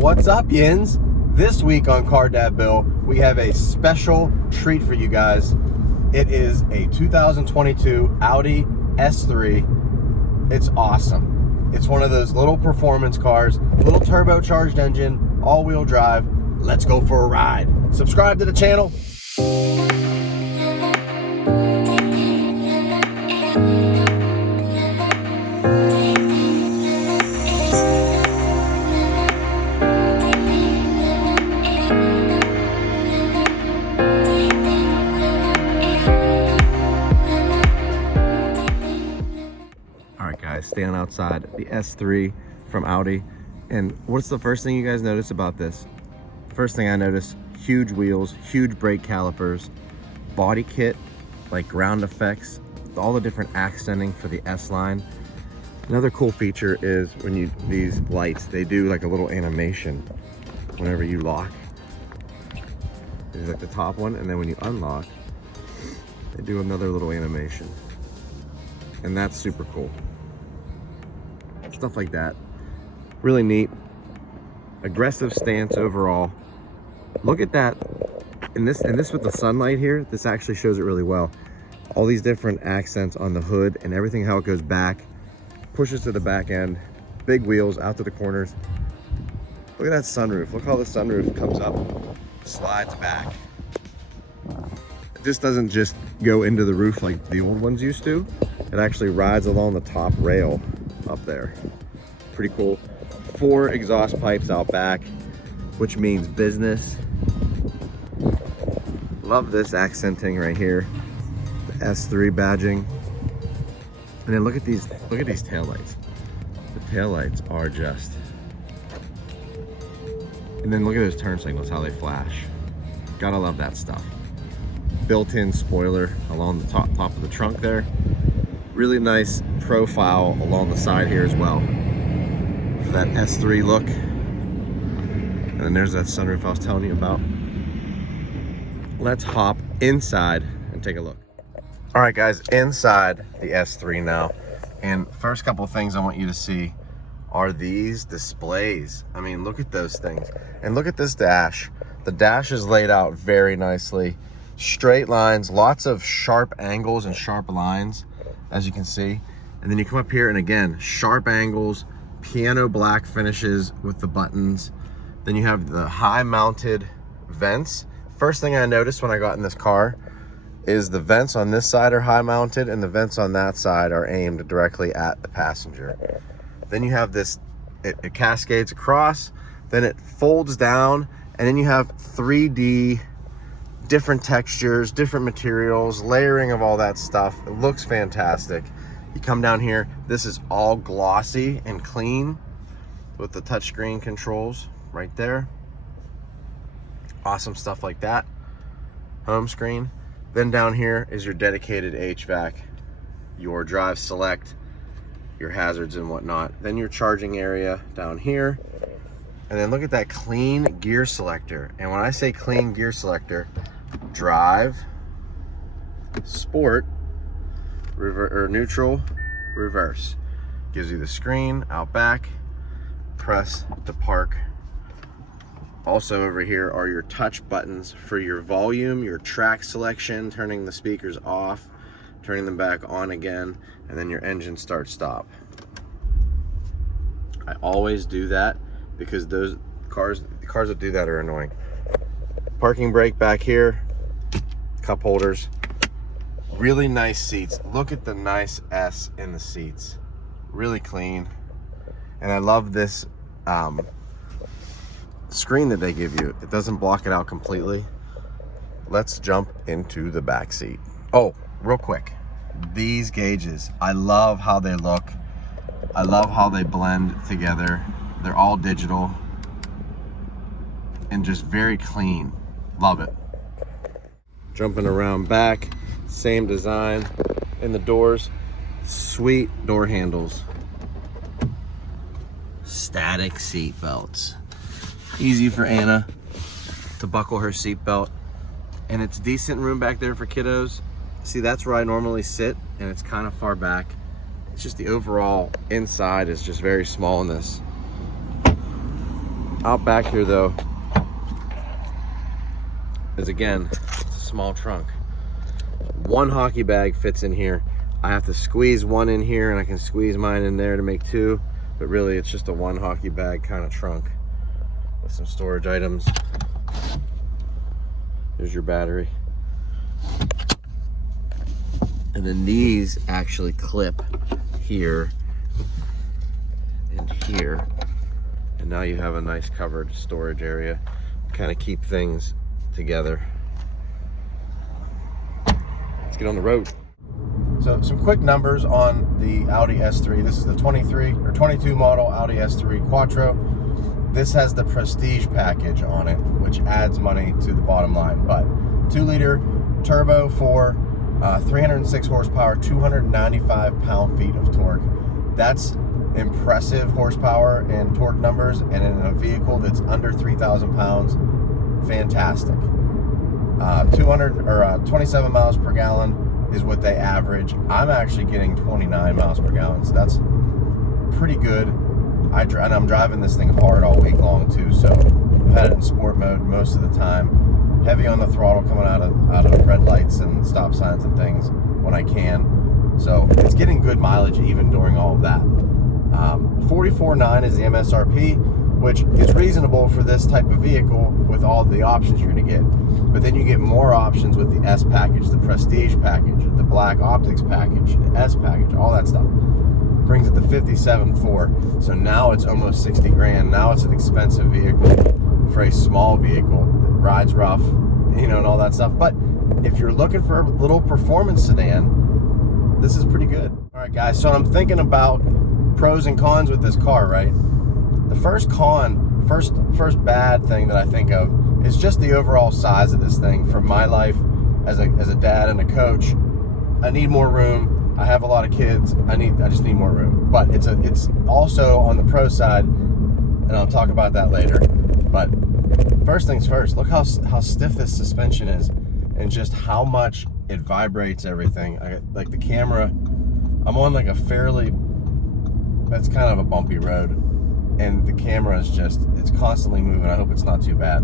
What's up, yins? This week on Car Dad Bill, we have a special treat for you guys. It is a 2022 Audi S3. It's awesome. It's one of those little performance cars, little turbocharged engine, all-wheel drive. Let's go for a ride. Subscribe to the channel. Standing outside the S3 from Audi, and what's the first thing you guys notice about this? First thing I notice, huge wheels, huge brake calipers, body kit, like ground effects, all the different accenting for the S line. Another cool feature is when you these lights, they do like a little animation whenever you lock. There's like the top one, and then when you unlock, they do another little animation, and that's super cool. Stuff like that, really neat. Aggressive stance overall. Look at that, and this with the sunlight here, this actually shows it really well. All these different accents on the hood and everything, how it goes back, pushes to the back end, big wheels out to the corners. Look at that sunroof. Look how the sunroof comes up, slides back. It just doesn't just go into the roof like the old ones used to. It actually rides along the top rail up there. Pretty cool. 4 exhaust pipes out back, which means business. Love this accenting right here, the S3 badging. And then look at these taillights. The taillights are just, and then look at those turn signals, how they flash. Gotta love that stuff. Built-in spoiler along the top of the trunk there. Really nice profile along the side here as well for that S3 look. And then there's that sunroof I was telling you about. Let's hop inside and take a look. All right, guys, inside the S3 now. And first couple of things I want you to see are these displays. I mean, look at those things. And look at this dash. The dash is laid out very nicely. Straight lines, lots of sharp angles and sharp lines, as you can see. And then you come up here, and again, sharp angles, piano black finishes with the buttons. Then you have the high mounted vents. First thing I noticed when I got in this car is the vents on this side are high mounted and the vents on that side are aimed directly at the passenger. Then you have this, it cascades across, then it folds down, and then you have 3D, different textures, different materials, layering of all that stuff. It looks fantastic. You come down here, this is all glossy and clean with the touchscreen controls right there. Awesome stuff like that. Home screen. Then down here is your dedicated HVAC, your drive select, your hazards and whatnot. Then your charging area down here. And then look at that clean gear selector. And when I say clean gear selector, drive, sport, neutral, reverse. Gives you the screen out back, press to park. Also over here are your touch buttons for your volume, your track selection, turning the speakers off, turning them back on again, and then your engine start stop. I always do that because those cars that do that are annoying. Parking brake back here, cup holders, really nice seats. Look at the nice S in the seats, really clean. And I love this screen that they give you. It doesn't block it out completely. Let's jump into the back seat. Oh, real quick, these gauges, I love how they look. I love how they blend together. They're all digital and just very clean. Love it. Jumping around back, same design in the doors. Sweet door handles. Static seat belts. Easy for Anna to buckle her seat belt. And it's decent room back there for kiddos. See, that's where I normally sit, and it's kind of far back. It's just the overall inside is just very small in this. Out back here though is, again, it's a small trunk. One hockey bag fits in here. I have to squeeze one in here, and I can squeeze mine in there to make two, but really it's just a one hockey bag kind of trunk with some storage items. There's your battery. And then these actually clip here and here. And now you have a nice covered storage area. Kind of keep things together. Let's get on the road. So some quick numbers on the Audi S3. This is the 22 model Audi S3 Quattro. This has the Prestige package on it, which adds money to the bottom line. But 2-liter turbo for 306 horsepower, 295 pound-feet of torque. That's impressive horsepower and torque numbers, and in a vehicle that's under 3,000 pounds, fantastic. 27 miles per gallon is what they average. I'm actually getting 29 miles per gallon, so that's pretty good. And I'm driving this thing hard all week long too, so I've had it in sport mode most of the time. Heavy on the throttle coming out of red lights and stop signs and things when I can. So it's getting good mileage even during all of that. 44.9 is the MSRP, which is reasonable for this type of vehicle with all the options you're going to get. But then you get more options with the S package, the Prestige package, the Black Optics package, the S package, all that stuff. Brings it to 57.4. So now it's almost 60 grand. Now it's an expensive vehicle for a small vehicle that rides rough, you know, and all that stuff. But if you're looking for a little performance sedan, this is pretty good. All right, guys, so I'm thinking about pros and cons with this car, right? The first bad thing that I think of is just the overall size of this thing. For my life as a dad and a coach, I need more room. I have a lot of kids. I just need more room. But it's also on the pro side, and I'll talk about that later. But first things first, look how stiff this suspension is, and just how much it vibrates everything. Like the camera, I'm on like that's kind of a bumpy road, and the camera is it's constantly moving. I hope it's not too bad.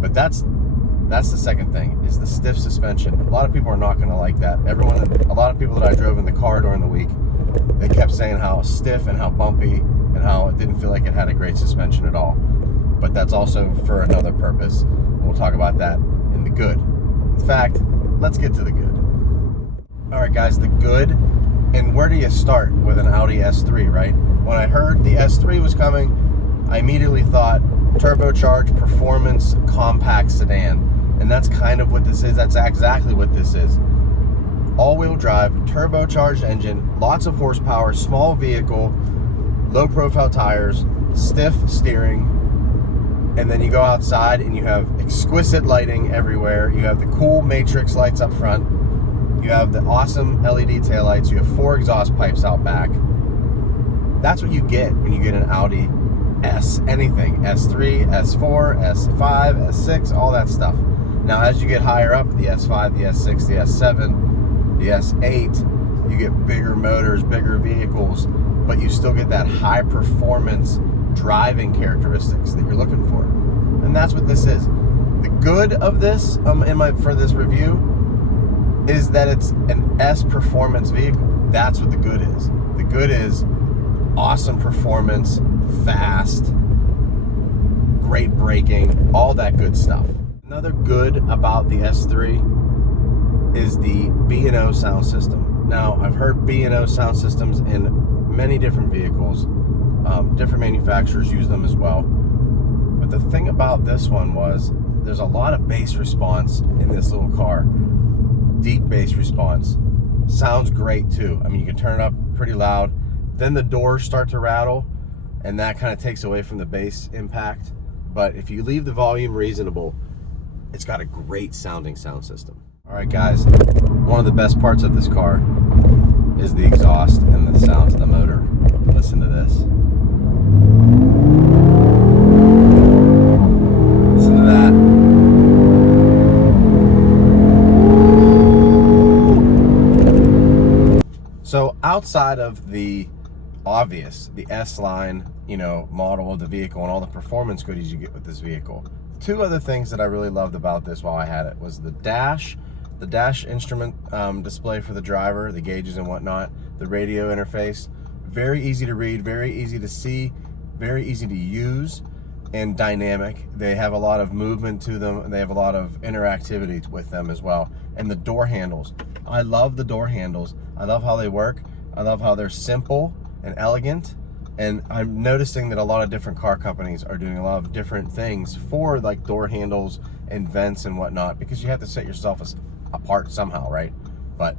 But that's the second thing, is the stiff suspension. A lot of people are not going to like that. A lot of people that I drove in the car during the week, they kept saying how stiff and how bumpy and how it didn't feel like it had a great suspension at all. But that's also for another purpose. We'll talk about that in the good. In fact, let's get to the good. All right, guys, the good. And where do you start with an Audi S3, right? When I heard the S3 was coming, I immediately thought turbocharged performance compact sedan. And that's kind of what this is. That's exactly what this is. All-wheel drive, turbocharged engine, lots of horsepower, small vehicle, low profile tires, stiff steering, and then you go outside and you have exquisite lighting everywhere. You have the cool matrix lights up front. You have the awesome LED taillights. You have 4 exhaust pipes out back. That's what you get when you get an Audi S anything. S3, S4, S5, S6, all that stuff. Now, as you get higher up, the S5, the S6, the S7, the S8, you get bigger motors, bigger vehicles, but you still get that high performance driving characteristics that you're looking for. And that's what this is. The good of this for this review is that it's an S performance vehicle. That's what the good is. The good is awesome performance, fast, great braking, all that good stuff. Another good about the S3 is the B&O sound system. Now, I've heard B&O sound systems in many different vehicles. Different manufacturers use them as well. But the thing about this one was there's a lot of bass response in this little car. Deep bass response. Sounds great too. I mean, you can turn it up pretty loud. Then the doors start to rattle, and that kind of takes away from the bass impact. But if you leave the volume reasonable, it's got a great sounding sound system. All right, guys, one of the best parts of this car is the exhaust and the sounds of the motor. Listen to this. Listen to that. So outside of the obvious, the S-Line you know, model of the vehicle and all the performance goodies you get with this vehicle. Two other things that I really loved about this while I had it was the dash instrument display for the driver, the gauges and whatnot, the radio interface. Very easy to read, very easy to see, very easy to use, and dynamic. They have a lot of movement to them, and they have a lot of interactivity with them as well. And the door handles. I love the door handles. I love how they work. I love how they're simple and elegant. And I'm noticing that a lot of different car companies are doing a lot of different things for like door handles and vents and whatnot, because you have to set yourself apart somehow, right? But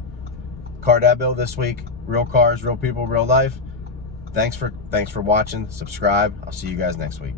Car Dad Build this week, real cars, real people, real life. Thanks for watching. Subscribe. I'll see you guys next week.